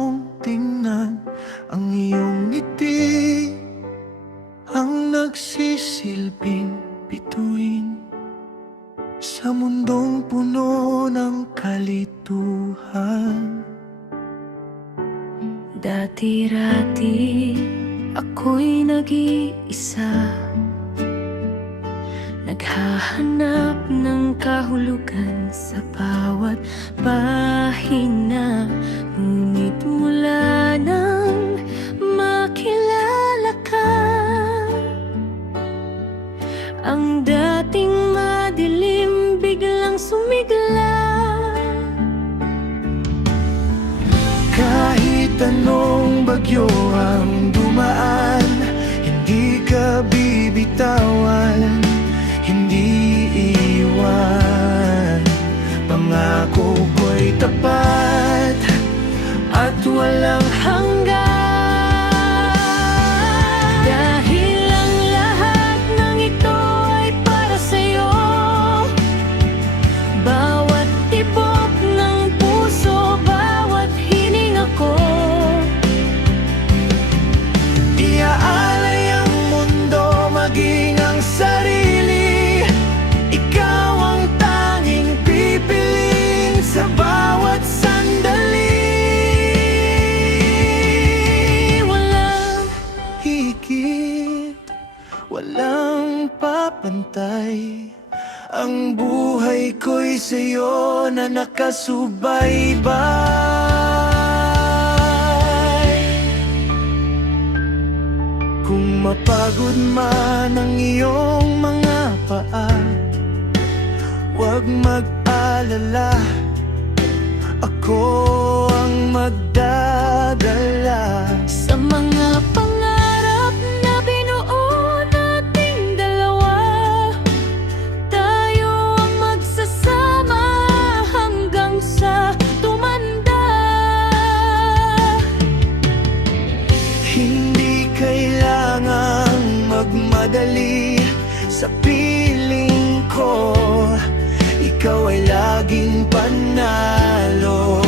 kong tingnan ang iyong ngiti, ang nagsisilbing bituin sa mundong puno ng kalituhan. Dati-rati ako'y nag-iisa, naghahanap ng kahulugan sa bawat pahina. Ngunit mula nang makilala ka, ang dating madilim biglang sumigla. Kahit anong bagyo ang dumaan, hindi ka bibitawan, hindi iiwan. Pangako ko'y tapat at walang hanggan. Dahil ang lahat ng ito ay para sa'yo, bawat tibok ng puso, bawat hininga ko, iaalay ang mundo, maging ang sarili. Ikaw ang tanging pipiliin sa bawat sandali. walang Higit, walang papantay. Ang buhay ko'y sa'yo na nakasubaybay. Kung mapagod man ang iyong mga paa, huwag mag-alala, ako ang magdadala. sa mga pangarap na binuo nating dalawa, tayo ang magsasama hanggang sa tumanda. Hindi kailangang magmadali sa piling ko, ikaw ay laging panalo.